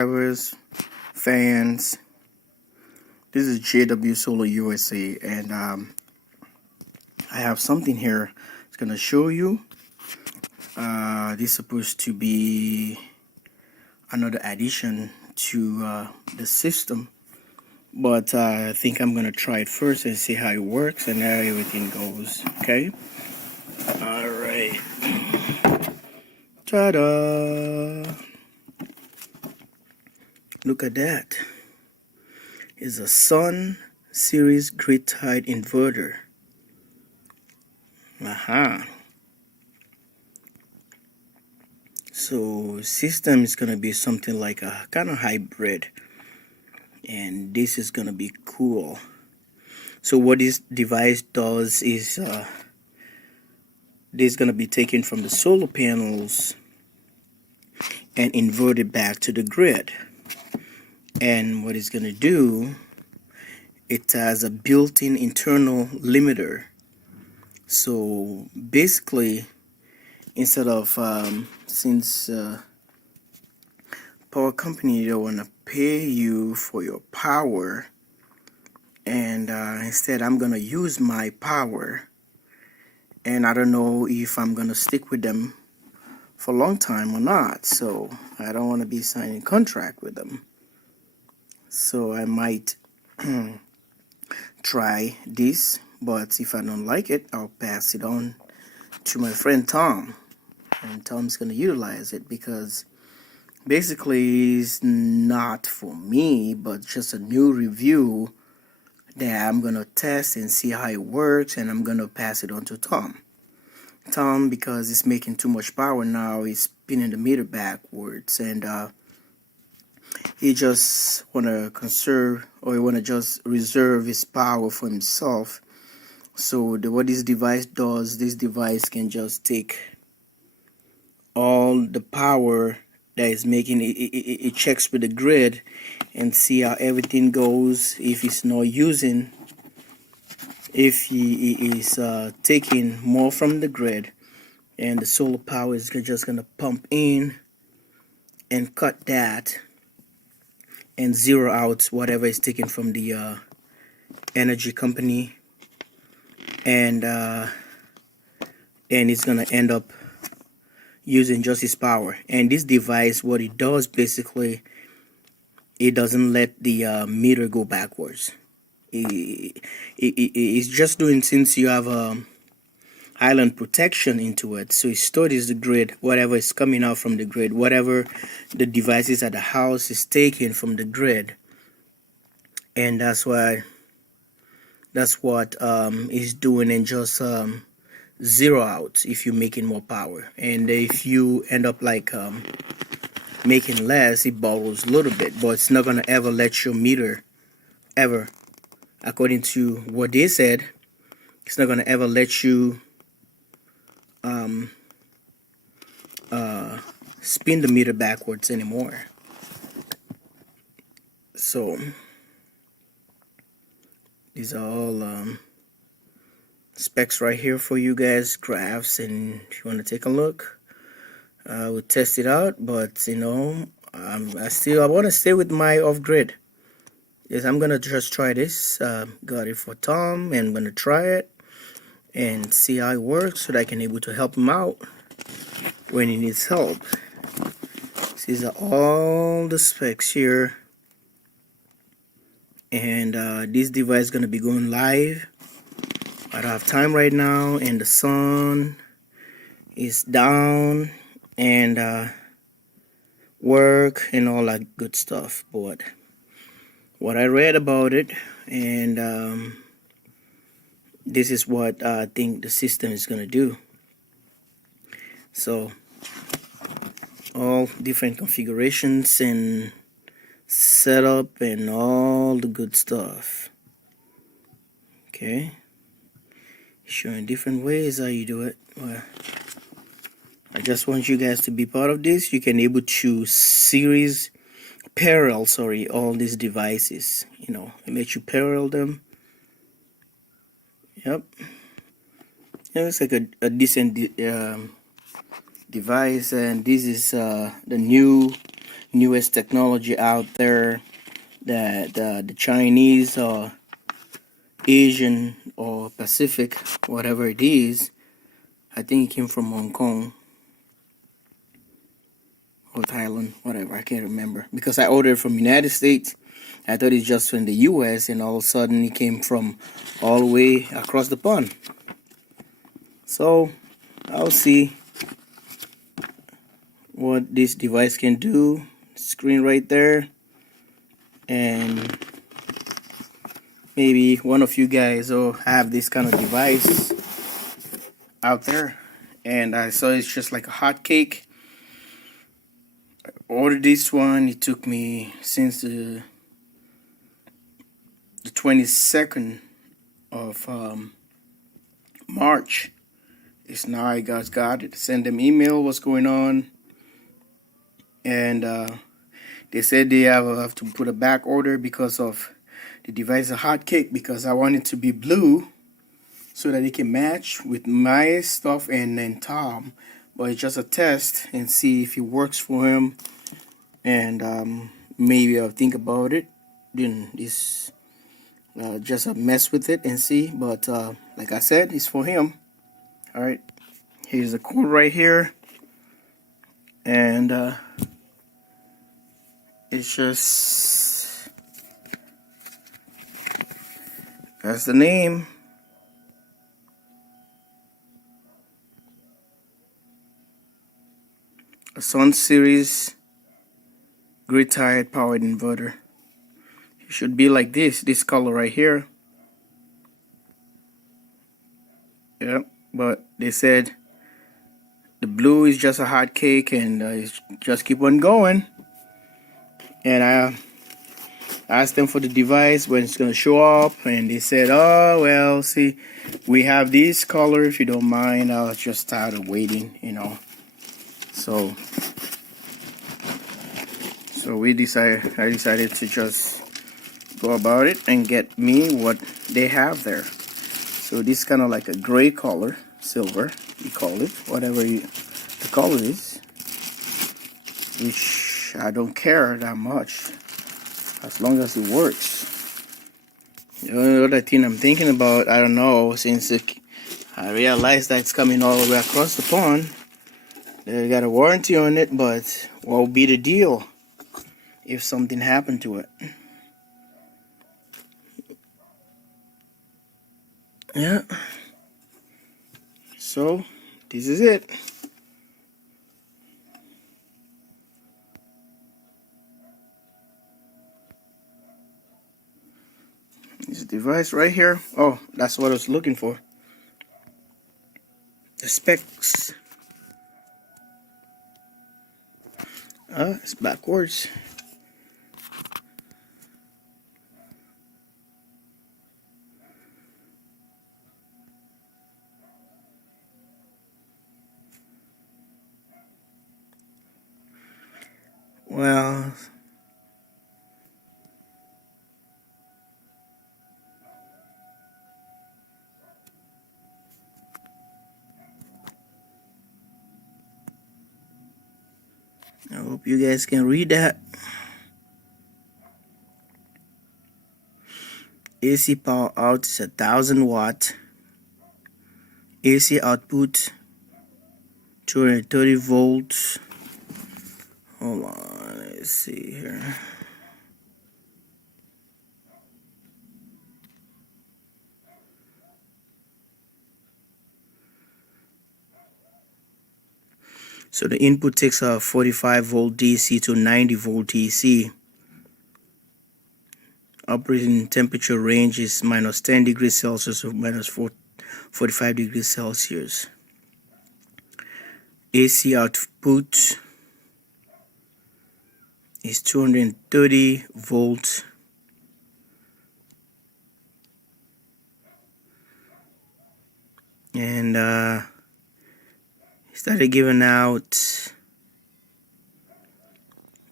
Drivers, fans. This is JW Solar USA, and I have something here. It's gonna show you. This is supposed to be another addition to the system, but I think I'm gonna try it first and see how it works and how everything goes. Okay. All right. Ta-da! Look at that. It's a Sun series grid tied inverter. So system is gonna be something like a kind of hybrid, and this is gonna be cool. So what this device does is this is gonna be taken from the solar panels and inverted back to the grid. And what it's gonna do, it has a built-in internal limiter. So basically, instead of since power company don't want to pay you for your power, and instead I'm gonna use my power, and I don't know if I'm gonna stick with them for a long time or not, so I don't want to be signing contract with them. So I might try this, but if I don't like it, I'll pass it on to my friend Tom, and Tom's gonna utilize it, because basically it's not for me, but just a new review that I'm gonna test and see how it works, and I'm gonna pass it on to Tom. Tom, because it's making too much power now, he's spinning the meter backwards, and he just wanna conserve, or he wanna just reserve his power for himself. So what this device does, this device can just take all the power that is making it checks with the grid and see how everything goes. If it's not using, if he is taking more from the grid, and the solar power is just gonna pump in and cut that and zero out whatever is taken from the energy company, and it's gonna end up using just his power. And this device, what it does basically, it doesn't let the meter go backwards. It's just doing, since you have island protection into it, so it stores the grid, whatever is coming out from the grid, whatever the devices at the house is taking from the grid, and that's what it's doing, and just zero out if you're making more power. And if you end up like making less, it borrows a little bit, but it's not gonna ever let your meter ever, according to what they said, it's not gonna ever let you spin the meter backwards anymore. So these are all specs right here for you guys, graphs, and if you want to take a look, we'll test it out. But you know, I want to stay with my off-grid. Yes, I'm gonna just try this. Got it for Tom, and I'm gonna try it and see how it works, so that I can able to help him out when he needs help. These are all the specs here, and this device is gonna be going live. I don't have time right now, and the sun is down, and work and all that good stuff. But what I read about it, and this is what I think the system is gonna do. So all different configurations and setup and all the good stuff. Okay, showing different ways how you do it. Well, I just want you guys to be part of this. You can able to parallel all these devices. You know, it makes you parallel them. Yep, it looks like a decent device, and this is the new newest technology out there that the Chinese or Asian or Pacific, whatever it is, I think it came from Hong Kong or Thailand, whatever, I can't remember. Because I ordered from United States, I thought it's just from the US, and all of a sudden it came from all the way across the pond. So I'll see what this device can do. Screen right there, and maybe one of you guys will have this kind of device out there. And I saw it's just like a hot cake. I ordered this one. It took me since the 22nd of March. It's now I got it. Send them email what's going on, and they said they have to put a back order because of the device is a hot cake, because I want it to be blue so that it can match with my stuff and then Tom. But it's just a test and see if it works for him, and maybe I'll think about it. Then this just a mess with it and see. But like I said, it's for him. All right, here's the code right here, and it's just, that's the name. A Sun series grid tied powered inverter. It should be like this color right here. Yep, but they said the blue is just a hot cake, and just keep on going. And I asked them for the device, when it's gonna show up, and they said, oh well, see, we have this color if you don't mind. I was just tired of waiting, you know. So I decided to just go about it and get me what they have there. So this is kind of like a gray color, silver, you call it, whatever the color is, which I don't care that much as long as it works. The other thing I'm thinking about, I don't know, since I realized that it's coming all the way across the pond, they got a warranty on it, but what will be the deal if something happened to it? Yeah, so this is it. This device right here. Oh, that's what I was looking for. The specs. It's backwards. Well, I hope you guys can read that. AC power out is 1000 watt. AC output 230 volts. Hold on, let's see here. So the input takes a 45 volt DC to 90 volt DC. Operating temperature range is minus 10 degrees Celsius to minus 45 degrees Celsius. AC output is 230 volts. And started giving out,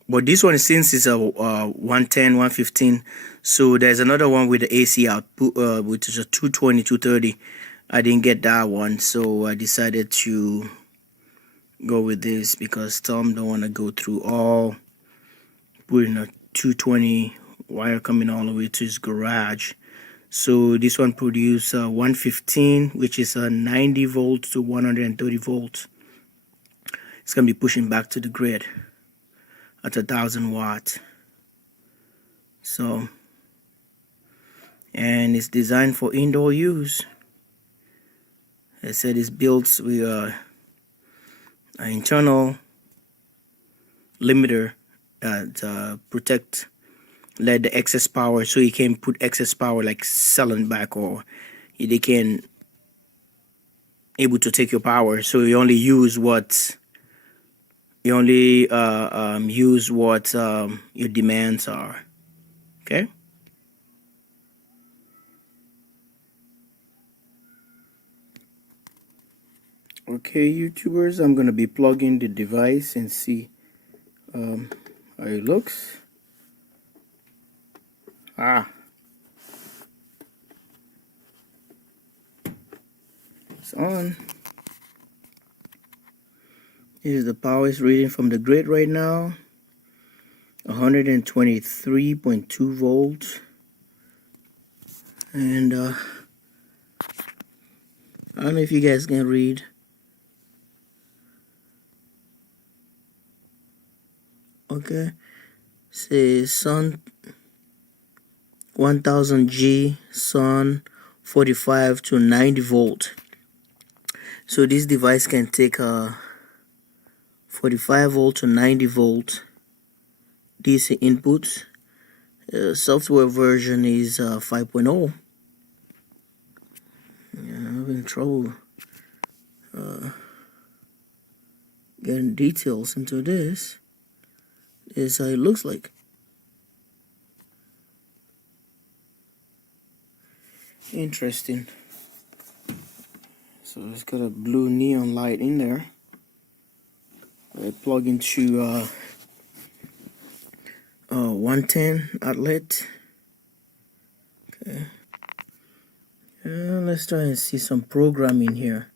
but this one, since it's a 110, 115, so there's another one with the AC output, which is a 220, 230. I didn't get that one, so I decided to go with this because Tom don't want to go through all putting a 220 wire coming all the way to his garage. So this one produces 115, which is 90 volts to 130 volts. It's gonna be pushing back to the grid at 1,000 watts. So, and it's designed for indoor use. I said it's built with an internal limiter that let the excess power, so you can put excess power like selling back, or they can able to take your power. So you only use what your demands are. Okay. Okay, YouTubers, I'm gonna be plugging the device and see how it looks. It's on. Here's the power it's reading from the grid right now. 123.2 volts. And I don't know if you guys can read. Okay. Says SUN-1000G, SUN 45 to 90 volt. So this device can take 45 volt to 90 volt DC inputs. Software version is 5.0. I'm having trouble getting details into this. This is how it looks like. Interesting. So it's got a blue neon light in there. I plug into 110 outlet. Okay. Let's try and see some programming here.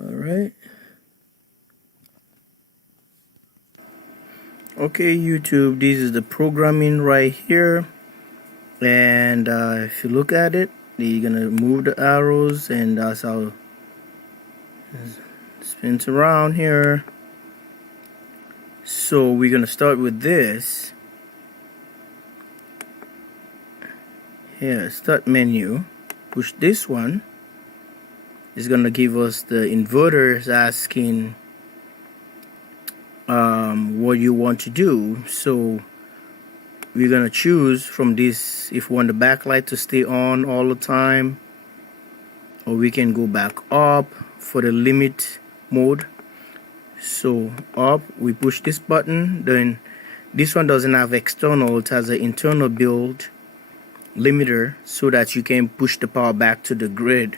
Alright. Okay, YouTube, this is the programming right here. And if you look at it, you're gonna move the arrows, and that's how it spins around here. So we're gonna start with this. Here, start menu. Push this one. It's gonna give us the inverters asking what you want to do. So we're gonna choose from this if we want the backlight to stay on all the time, or we can go back up for the limit mode. So up, we push this button. Then this one doesn't have external, it has an internal build limiter, so that you can push the power back to the grid.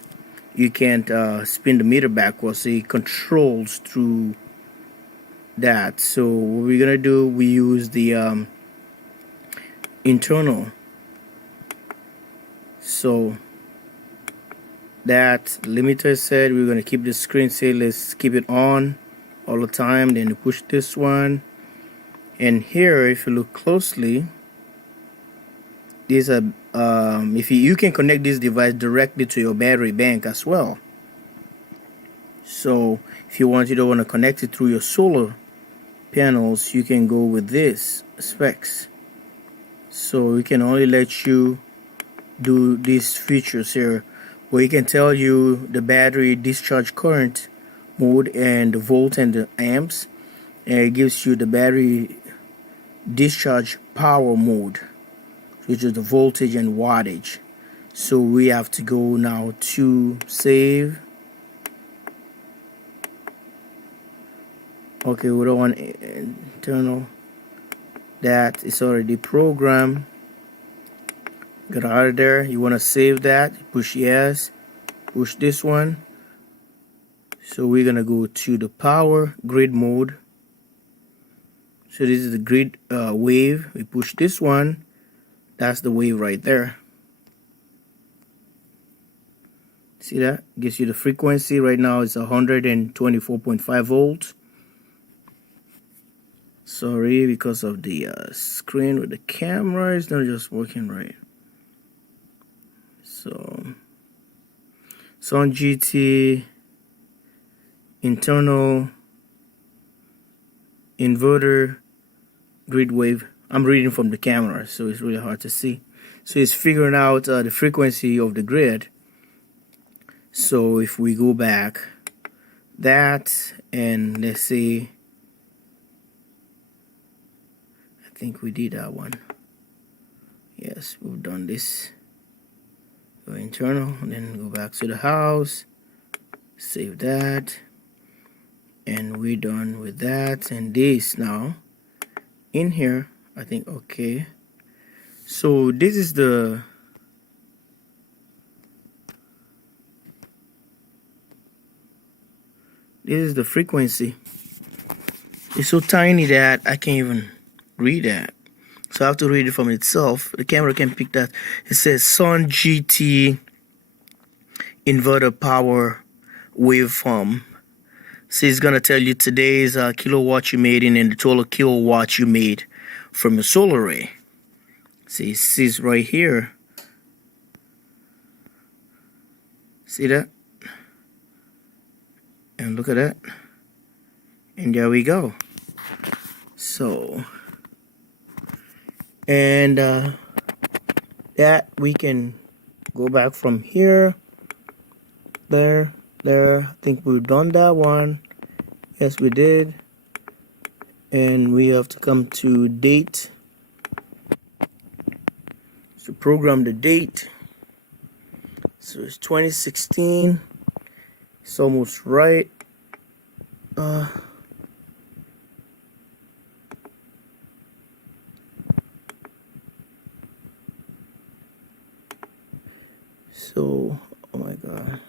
You can't spin the meter backwards, so it controls through that. So what we're gonna do, we use the internal. So that limiter said we're gonna keep the screen, say let's keep it on all the time. Then you push this one, and here if you look closely, there's a if you can connect this device directly to your battery bank as well. So if you don't want to connect it through your solar panels, you can go with this specs. So we can only let you do these features here, where it can tell you the battery discharge current mode and the volt and the amps, and it gives you the battery discharge power mode, which is the voltage and wattage. So we have to go now to save. Okay, we don't want internal. That is already programmed. Get out of there. You want to save that, push yes, push this one. So we're gonna go to the power grid mode. So this is the grid wave. We push this one. That's the wave right there. See that? Gives you the frequency. Right now it's 124.5 volts. Sorry, because of the screen with the camera, it's not just working right. So, SUN-GT internal inverter grid wave. I'm reading from the camera, so it's really hard to see. So it's figuring out the frequency of the grid. So if we go back that, and let's see, I think we did that one. Yes, we've done this. Go internal, and then go back to the house, save that, and we're done with that. And this now in here, I think, okay. So this is the frequency. It's so tiny that I can't even read that. So I have to read it from itself. The camera can pick that. It says SUN-GT inverter power waveform. So it's gonna tell you today's kilowatt you made and then the total kilowatts you made from your solar array. See, it says right here. See that? And look at that. And there we go. So, and that we can go back from here, there. I think we've done that one. Yes, we did. And we have to come to date. So program the date. So it's 2016. It's almost right. So, oh my God.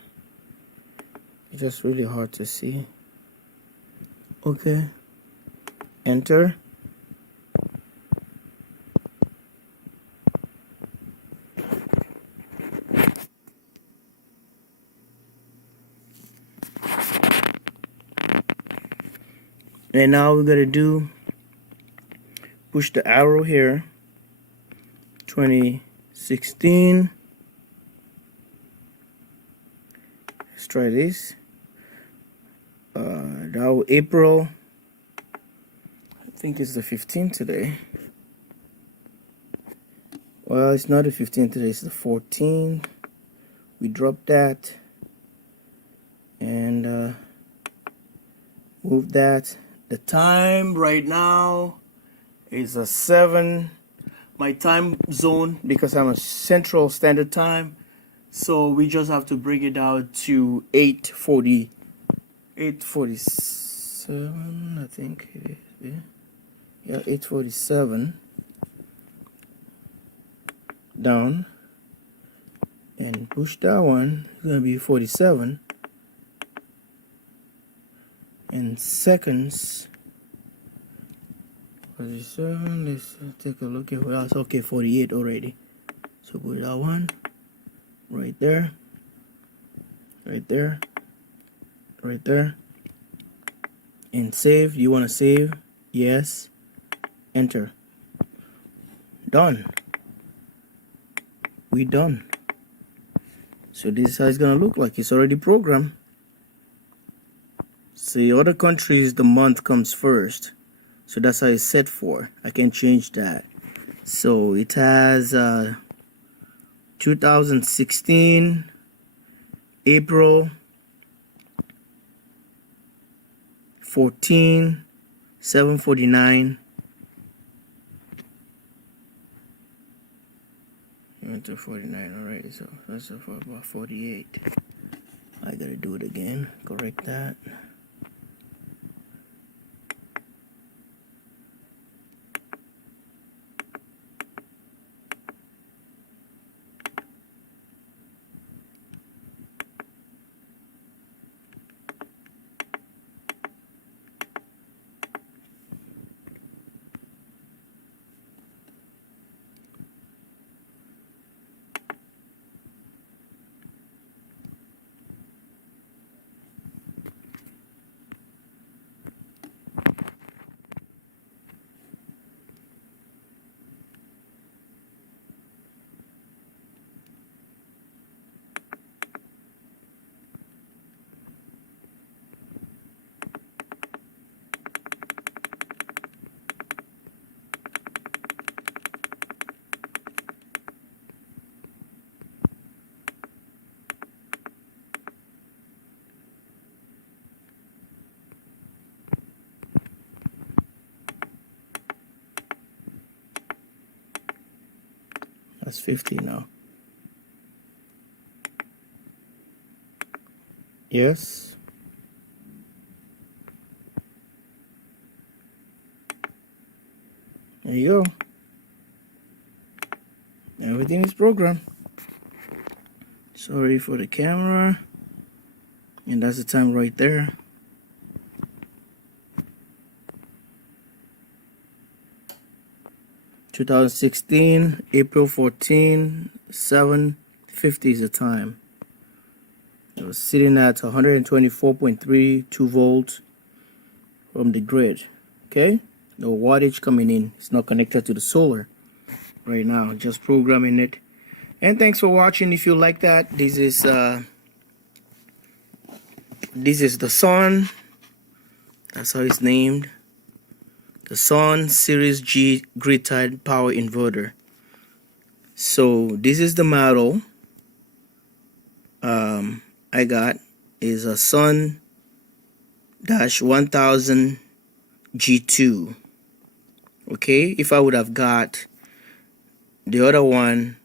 It's just really hard to see. Okay. Enter. And now we're gonna do, push the arrow here, 2016. Let's try this. Now April, I think it's the 15th today. Well, it's not the 15th today, it's the 14th. We dropped that and move that. The time right now is a 7. My time zone, because I'm a Central Standard Time, so we just have to bring it down to 8:47. I think it is. Yeah, 8:47. Down and push that one. It's gonna be 47. And seconds, 47. Let's take a look at what else. Okay, 48 already. So put that one right there, right there, right there, and save. You want to save? Yes. Enter. Done. We done. So this is how it's gonna look like. It's already programmed. See, other countries, the month comes first. So that's how it's set for. I can change that. So it has 2016, April 14, 7:49. Went to 49 already, so that's for about 48. I gotta do it again. Correct that. That's 50 now. Yes. There you go. Everything is programmed. Sorry for the camera. And that's the time right there. (2016) April 14, 7:50 is the time. It was sitting at 124.32 volts from the grid. Okay, no wattage coming in. It's not connected to the solar right now. Just programming it. And thanks for watching. If you like that, this is the SUN. That's how it's named. The SUN Series G grid-tied power inverter. So this is the model I got. Is a SUN-1000G2. Okay, if I would have got the other one,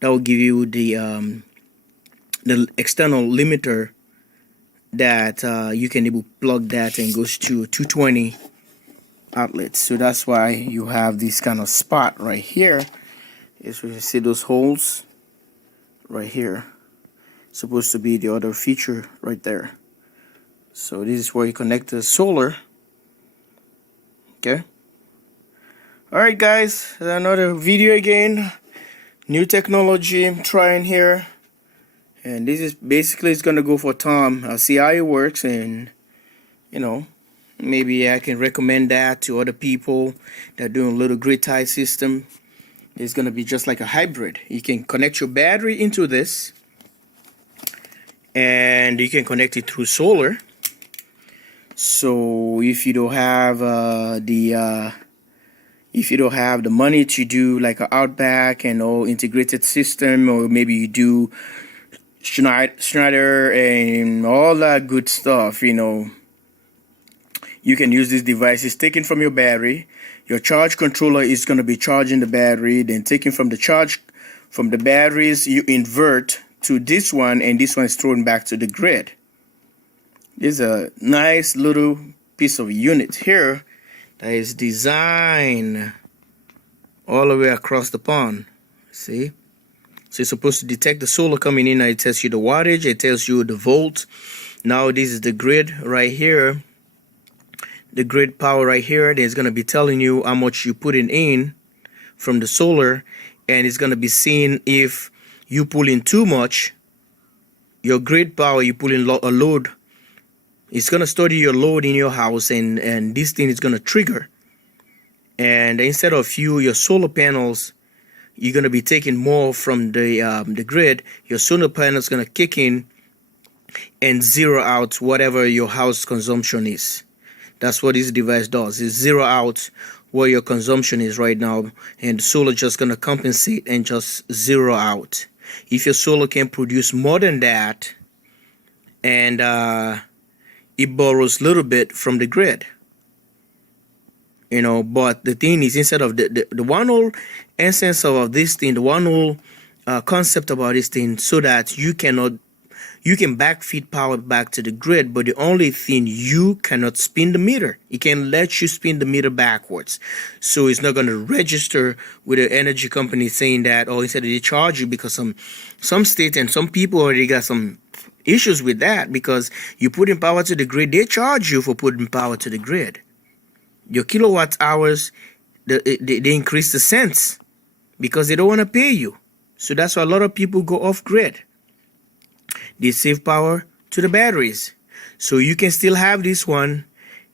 that will give you the external limiter that you can able plug that and goes to 220 outlets. So that's why you have this kind of spot right here. Is you see those holes right here. It's supposed to be the other feature right there. So this is where you connect the solar. Okay. Alright guys, another video again. New technology I'm trying here. And this is basically, it's gonna go for Tom. I'll see how it works, and you know, maybe I can recommend that to other people that are doing a little grid tie system. It's gonna be just like a hybrid. You can connect your battery into this, and you can connect it through solar. So if you don't have if you don't have the money to do like an Outback and all integrated system, or maybe you do Schneider and all that good stuff, you know, you can use this device. It's taken from your battery. Your charge controller is going to be charging the battery, then taking from the charge from the batteries, you invert to this one, and this one is thrown back to the grid. This is a nice little piece of unit here that is designed all the way across the pond. See? So it's supposed to detect the solar coming in, and it tells you the wattage, it tells you the volt. Now this is the grid right here. The grid power right here. There's going to be telling you how much you putting in from the solar, and it's going to be seeing if you pull in too much. Your grid power, you pull in a load. It's going to study your load in your house, and this thing is going to trigger. And instead of your solar panels, you're going to be taking more from the grid. Your solar panel is going to kick in and zero out whatever your house consumption is. That's what this device does. It zero out where your consumption is right now, and the solar just going to compensate and just zero out. If your solar can produce more than that, and it borrows a little bit from the grid, you know. But the thing is, instead of the one whole essence of this thing, the one whole concept about this thing, so that you can backfeed power back to the grid, but the only thing, you cannot spin the meter. It can let you spin the meter backwards. So it's not going to register with the energy company saying that, oh, instead they charge you, because some states and some people already got some issues with that, because you put in power to the grid, they charge you for putting power to the grid. Your kilowatt hours, they increase the cents because they don't want to pay you. So that's why a lot of people go off grid. They save power to the batteries. So you can still have this one.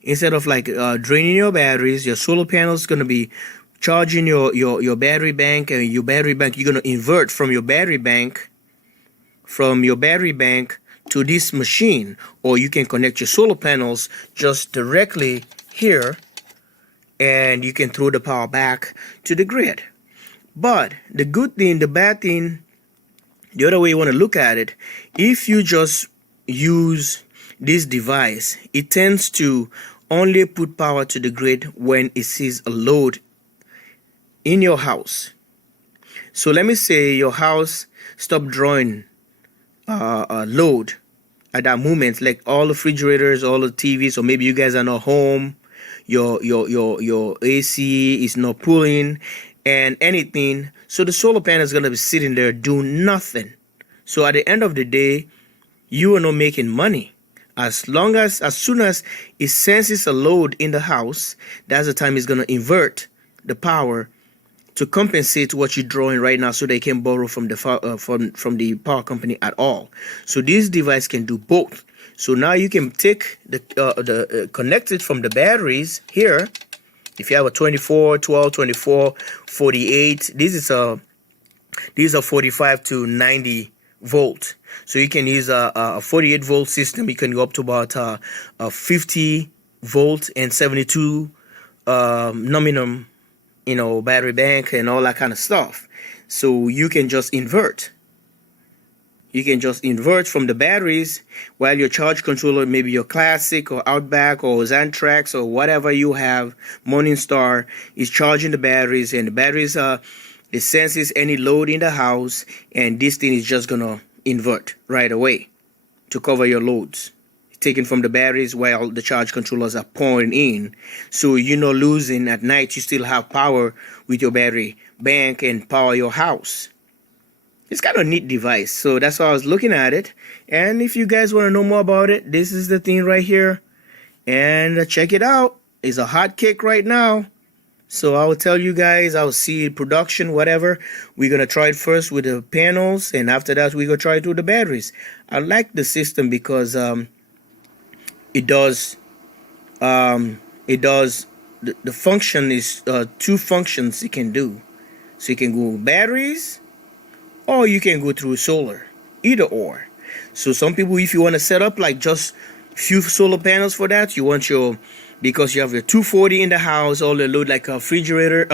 Instead of like draining your batteries, your solar panel is going to be charging your battery bank, and your battery bank, you're going to invert from your battery bank to this machine. Or you can connect your solar panels just directly here, and you can throw the power back to the grid. But the good thing, the bad thing, the other way you want to look at it, if you just use this device, it tends to only put power to the grid when it sees a load in your house. So let me say your house stopped drawing load at that moment, like all the refrigerators, all the TVs, or maybe you guys are not home, your AC is not pulling and anything. So the solar panel is gonna be sitting there doing nothing. So at the end of the day, you are not making money. As soon as it senses a load in the house, that's the time it's gonna invert the power to compensate what you're drawing right now, so they can borrow from the from the power company at all. So this device can do both. So now you can take the connect it from the batteries here. If you have a 24, 12, 24, 48, this is a 45 to 90 volt. So you can use a 48 volt system. You can go up to about a 50 volt and 72 nominum, battery bank and all that kind of stuff. So you can just invert. You can just invert from the batteries while your charge controller, maybe your Classic or Outback or Xantrax or whatever you have, Morningstar, is charging the batteries, and the batteries it senses any load in the house, and this thing is just gonna invert right away to cover your loads, taken from the batteries while the charge controllers are pouring in. So you're not losing at night. You still have power with your battery bank and power your house. It's kind of a neat device. So that's why I was looking at it. And if you guys want to know more about it, this is the thing right here. And check it out. It's a hot cake right now. So I will tell you guys, I'll see production, whatever. We're going to try it first with the panels, and after that, we're going to try it with the batteries. I like the system because it does the function is two functions it can do. So you can go batteries, or you can go through solar, either or. So some people, if you want to set up like just few solar panels for that, you want because you have your 240 in the house, all the load like a refrigerator,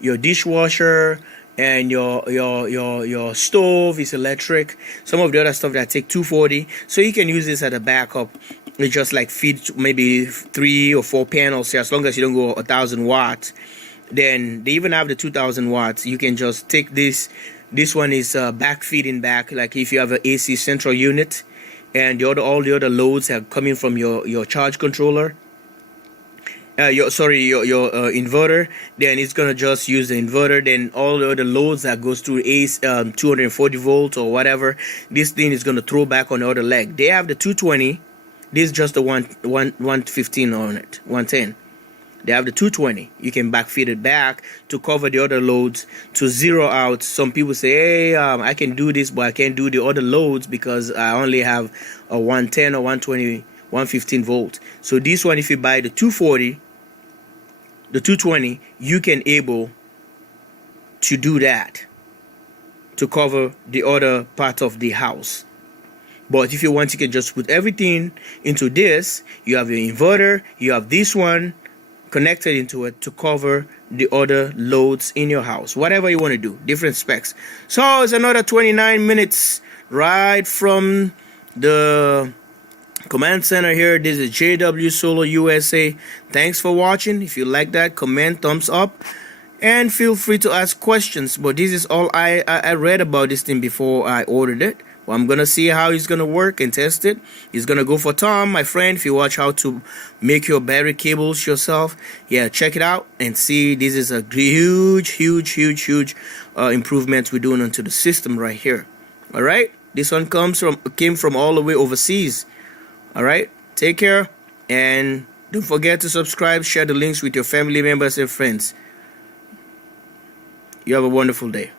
your dishwasher and your stove is electric. Some of the other stuff that take 240, so you can use this as a backup. It just like feed maybe 3 or 4 panels here, as long as you don't go 1,000 watts. Then they even have the 2,000 watts. You can just take this. This one is back feeding back, like if you have an AC central unit, and all the other loads are coming from your charge controller. Your inverter. Then it's gonna just use the inverter. Then all the other loads that goes through 240 volts or whatever, this thing is gonna throw back on the other leg. They have the 220. This is just the 115 on it, 110. They have the 220. You can backfeed it back to cover the other loads, to zero out. Some people say, hey, I can do this, but I can't do the other loads because I only have a 110 or 120, 115 volt. So this one, if you buy the 240, the 220, you can able to do that to cover the other part of the house. But if you want, you can just put everything into this. You have your inverter, you have this one connected into it to cover the other loads in your house, whatever you want to do, different specs. So it's another 29 minutes right from the command center here. This is JW Solar USA. Thanks for watching. If you like that, comment, thumbs up, and feel free to ask questions. But this is all I read about this thing before I ordered it. Well, I'm gonna see how it's gonna work and test it. It's gonna go for Tom, my friend. If you watch how to make your battery cables yourself, yeah, check it out and see. This is a huge improvement we're doing onto the system right here. All right, this one came from all the way overseas. All right, take care, and don't forget to subscribe, share the links with your family members and friends. You have a wonderful day.